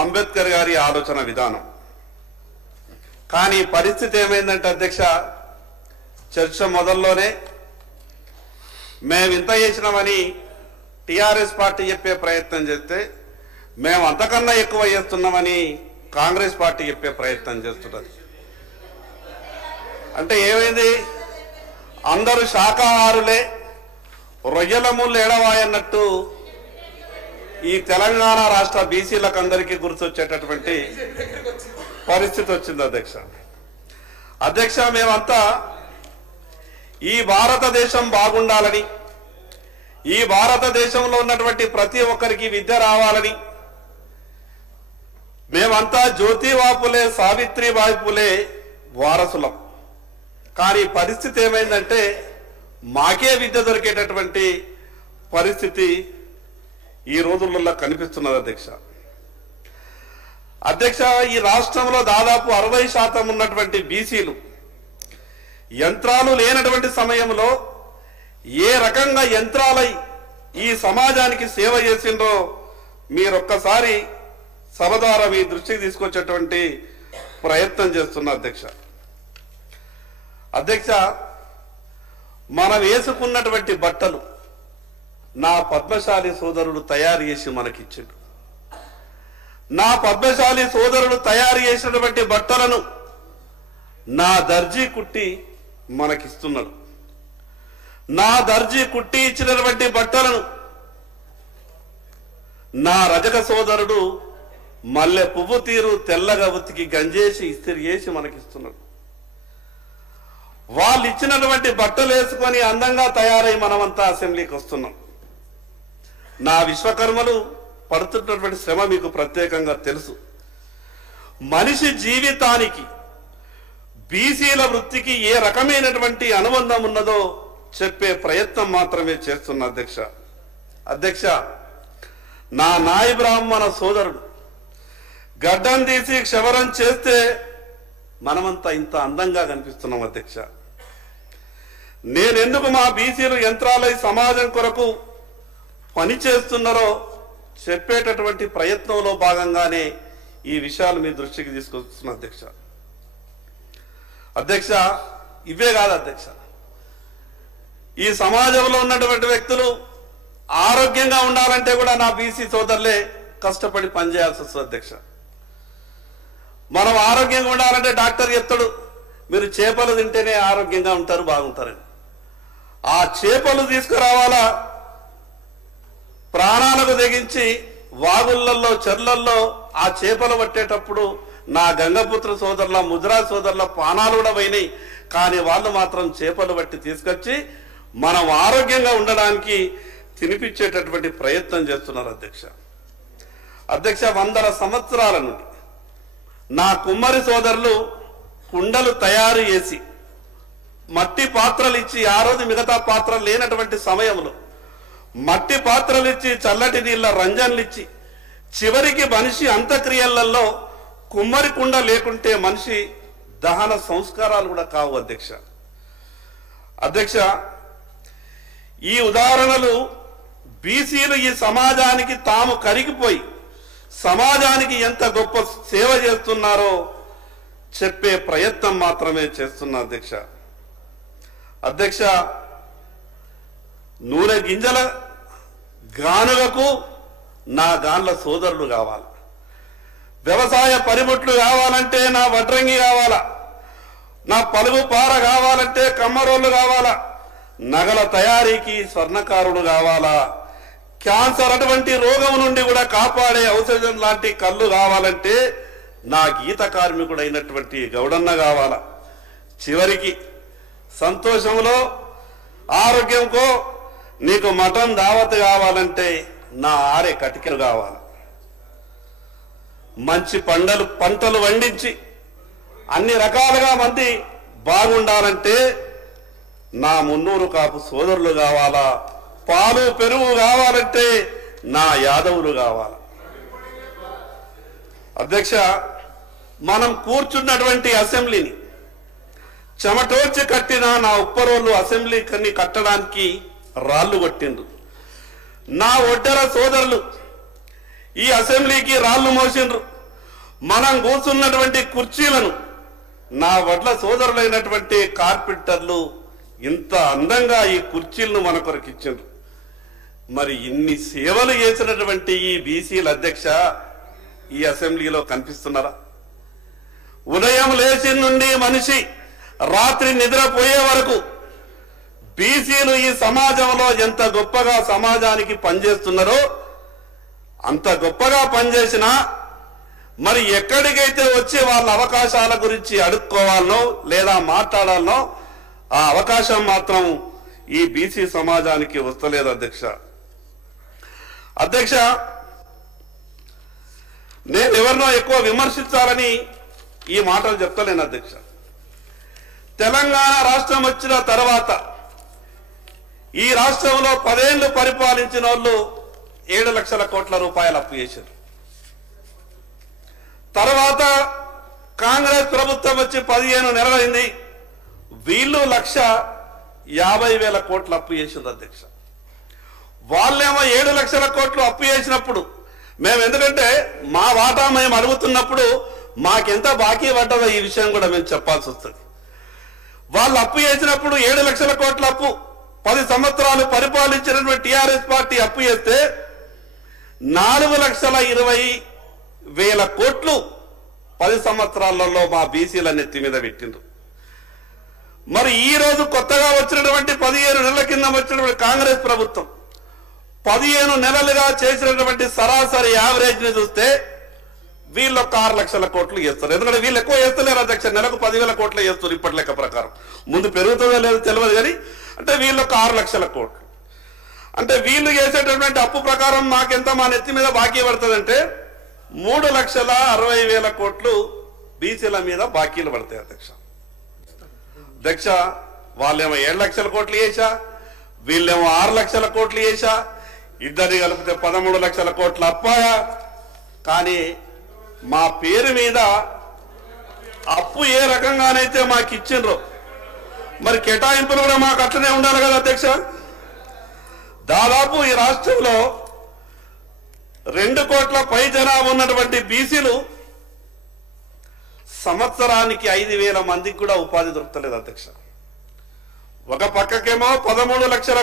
అంబేద్కర్ గారి ఆలోచన విధానం. కానీ పరిస్థితి ఏమైందంటే అధ్యక్ష, చర్చ మొదల్లోనే మేము ఇంత చేసినామని టిఆర్ఎస్ పార్టీ చెప్పే ప్రయత్నం చేస్తే మేము అంతకన్నా ఎక్కువ చేస్తున్నామని కాంగ్రెస్ పార్టీ చెప్పే ప్రయత్నం చేస్తున్నది. అంటే ఏమైంది, అందరూ శాకాహారులే, రొయ్యల ముళ్ళు ఎడవాయన్నట్టు ఈ తెలంగాణ రాష్ట్ర బీసీలకు అందరికీ గుర్తొచ్చేటటువంటి పరిస్థితి వచ్చింది అధ్యక్ష. మేమంతా ఈ భారతదేశం బాగుండాలని, ఈ భారతదేశంలో ఉన్నటువంటి ప్రతి ఒక్కరికి విద్య రావాలని, మేమంతా జ్యోతిబా ఫులే, సావిత్రిబాయి ఫులే వారసులం. కానీ పరిస్థితి ఏమైందంటే మాకే విద్య దొరికేటటువంటి పరిస్థితి ఈ రోజులలో కనిపిస్తున్నది అధ్యక్ష. ఈ రాష్ట్రంలో దాదాపు 60% ఉన్నటువంటి బీసీలు యంత్రాలు లేనటువంటి సమయంలో ఏ రకంగా యంత్రాలై ఈ సమాజానికి సేవ చేసిండ్రో మీరొక్కసారి సభ ద్వారా మీ దృష్టికి తీసుకొచ్చేటువంటి ప్రయత్నం చేస్తున్నా అధ్యక్ష. మనం వేసుకున్నటువంటి బట్టలు నా పద్మశాలి సోదరుడు తయారు చేసి మనకిచ్చాడు. నా పద్మశాలి సోదరుడు తయారు చేసినటువంటి బట్టలను నా దర్జీ కుట్టి మనకిస్తున్నాడు. నా దర్జీ కుట్టి ఇచ్చినటువంటి బట్టలను నా రజక సోదరుడు మల్లె పువ్వు తీరు తెల్లగా ఉతికి గంజేసి ఇస్త్రీ చేసి మనకిస్తున్నాడు. వాళ్ళు ఇచ్చినటువంటి బట్టలు వేసుకొని అందంగా తయారై మనమంతా అసెంబ్లీకి వస్తున్నాం. నా విశ్వకర్మలు పడుతున్నటువంటి శ్రమ మీకు ప్రత్యేకంగా తెలుసు. మనిషి జీవితానికి బీసీల వృత్తికి ఏ రకమైనటువంటి అనుబంధం ఉన్నదో చెప్పే ప్రయత్నం మాత్రమే చేస్తున్న అధ్యక్ష. నా నాయి బ్రాహ్మణ సోదరుడు గడ్డం తీసి క్షవరం చేస్తే మనమంతా ఇంత అందంగా కనిపిస్తున్నాం అధ్యక్ష. నేనెందుకు మా బీసీలు యంత్రాలై సమాజం కొరకు పని చేస్తున్నారో చెప్పేటటువంటి ప్రయత్నంలో భాగంగానే ఈ విషయాలు మీ దృష్టికి తీసుకొస్తున్న అధ్యక్ష. ఇవే కాదు అధ్యక్ష, ఈ సమాజంలో ఉన్నటువంటి వ్యక్తులు ఆరోగ్యంగా ఉండాలంటే కూడా నా బీసీ సోదరులే కష్టపడి పనిచేయాల్సి వస్తుంది అధ్యక్ష. మనం ఆరోగ్యంగా ఉండాలంటే డాక్టర్ చెప్తాడు మీరు చేపలు తింటేనే ఆరోగ్యంగా ఉంటారు, బాగుంటారని. ఆ చేపలు తీసుకురావాలా, ప్రాణాలకు తెగించి వాగుళ్ళల్లో చెర్లల్లో ఆ చేపలు పట్టేటప్పుడు నా గంగపుత్ర సోదరుల ముద్రా సోదరుల ప్రాణాలు కూడా పోయినాయి. కానీ వాళ్ళు మాత్రం చేపలు పట్టి తీసుకొచ్చి మనం ఆరోగ్యంగా ఉండడానికి తినిపించేటటువంటి ప్రయత్నం చేస్తున్నారు అధ్యక్ష. 100 సంవత్సరాల నుండి నా కుమ్మరి సోదరులు కుండలు తయారు చేసి మట్టి పాత్రలు ఇచ్చి, ఆ రోజు మిగతా పాత్రలు లేనటువంటి సమయంలో మట్టి పాత్రలు ఇచ్చి, చల్లటి నీళ్ళ రంజన్లు ఇచ్చి, చివరికి మనిషి అంత్యక్రియలలో కుమ్మరి కుండ లేకుంటే మనిషి దహన సంస్కారాలు కూడా కావు అధ్యక్ష. ఈ ఉదాహరణలు బీసీలు ఈ సమాజానికి తాము కరిగిపోయి సమాజానికి ఎంత గొప్ప సేవ చేస్తున్నారో చెప్పే ప్రయత్నం మాత్రమే చేస్తున్నా అధ్యక్ష. నూనె గింజల గానుగకు నా గాన్ల సోదరులు కావాలి, వ్యవసాయ పనిముట్లు కావాలంటే నా వడ్రంగి కావాలా, నా పలుగు పార కావాలంటే కమ్మరోళ్ళు కావాలా, నగల తయారీకి స్వర్ణకారుడు కావాలా, క్యాన్సర్ అటువంటి రోగం నుండి కూడా కాపాడే ఔషధం లాంటి కళ్ళు కావాలంటే నా గీత కార్మికుడు అయినటువంటి గౌడన్న కావాలా, చివరికి సంతోషంలో ఆరోగ్యంకో నీకు మటన్ దావత్ కావాలంటే నా ఆరే కటికలు కావాలి. మంచి పంటలు వండించి అన్ని రకాలుగా మంది బాగుండాలంటే నా మున్నూరు కాపు సోదరులు కావాలా, పాలు పెరుగు కావాలంటే నా యాదవులు కావాలా. అధ్యక్ష, మనం కూర్చున్నటువంటి అసెంబ్లీని చెమటోర్చి కట్టిన నా ఉప్పరోళ్ళు అసెంబ్లీని కట్టడానికి రాళ్లు కొట్టిండ్రు. నా ఒడ్డెర సోదరులు ఈ అసెంబ్లీకి రాళ్లు మోసిండ్రు. మనం కూర్చున్నటువంటి కుర్చీలను నా వడ్ల సోదరులైనటువంటి కార్పెంటర్లు ఇంత అందంగా ఈ కుర్చీలను మన కొరకు ఇచ్చారు. మరి ఇన్ని సేవలు చేసినటువంటి ఈ బీసీల అధ్యక్ష ఈ అసెంబ్లీలో కనిపిస్తున్నారా? ఉదయం లేచి నుండి మనిషి రాత్రి నిద్రపోయే వరకు బీసీలు ఈ సమాజంలో ఎంత గొప్పగా సమాజానికి పనిచేస్తున్నారో అంత గొప్పగా పనిచేసినా మరి ఎక్కడికైతే వచ్చి వాళ్ళ అవకాశాల గురించి అడుక్కోవాలనో లేదా మాట్లాడాలనో ఆ అవకాశం మాత్రం ఈ బీసీ సమాజానికి వస్తలేదు అధ్యక్ష. అధ్యక్ష, నేను ఎవరినో ఎక్కువ విమర్శించాలని ఈ మాటలు చెప్తలేను అధ్యక్ష. తెలంగాణ రాష్ట్రం వచ్చిన తర్వాత ఈ రాష్ట్రంలో 10 ఏళ్లు పరిపాలించిన వాళ్ళు 7 లక్షల కోట్ల రూపాయలు అప్పు చేశారు. తర్వాత కాంగ్రెస్ ప్రభుత్వం వచ్చి 15 నెలలైంది, వీళ్ళు 1,50,000 కోట్లు అప్పు చేసింది అధ్యక్ష. వాళ్ళేమో 7 లక్షల కోట్లు అప్పు చేసినప్పుడు మేము, ఎందుకంటే మా వాటా మేము అడుగుతున్నప్పుడు మాకెంత బాకీ పడ్డదో ఈ విషయం కూడా మేము చెప్పాల్సి వస్తుంది. వాళ్ళు అప్పు చేసినప్పుడు 7 లక్షల కోట్ల అప్పు 10 సంవత్సరాలు పరిపాలించినటువంటి టీఆర్ఎస్ పార్టీ అప్పు చేస్తే 4,20,000 కోట్లు 10 సంవత్సరాలలో మా బీసీల నెత్తి మీద పెట్టిండ్రు. మరి ఈ రోజు కొత్తగా వచ్చినటువంటి 15 నెలల కింద వచ్చినటువంటి కాంగ్రెస్ ప్రభుత్వం 15 నెలలుగా చేసినటువంటి సరాసరి యావరేజ్ ని చూస్తే వీళ్ళు 6 లక్షల కోట్లు చేస్తారు. ఎందుకంటే వీళ్ళు ఎక్కువ చేస్తలేరు అధ్యక్ష, నెలకు 10,000 కోట్లు చేస్తారు ఇప్పటి లెక్క ప్రకారం. ముందు పెరుగుతుందో లేదో తెలియదు కానీ అంటే వీళ్ళు 6 లక్షల కోట్లు. అంటే వీళ్ళు చేసేటటువంటి అప్పు ప్రకారం మాకెంత మా నెత్తి మీద బాకీ పడుతుందంటే 3,60,000 కోట్లు బీసీల మీద బాకీలు పడతాయి అధ్యక్ష. అధ్యక్ష, వాళ్ళేమో 7 లక్షల కోట్లు చేశా, వీళ్ళేమో 6 లక్షల కోట్లు చేశా, ఇద్దరిని కలిపితే 13 లక్షల కోట్ల అప్పాయా. కానీ మా పేరు మీద అప్పు ఏ రకంగానైతే మాకు ఇచ్చిండ్రో మరి కేటాయింపులు కూడా మాకు అట్లనే ఉండాలి కదా అధ్యక్ష. దాదాపు ఈ రాష్ట్రంలో 2 కోట్ల పై జనాభా ఉన్నటువంటి బీసీలు సంవత్సరానికి 5,000 మందికి కూడా ఉపాధి దొరకలేదు అధ్యక్ష. ఒక పక్కకేమో 13 లక్షల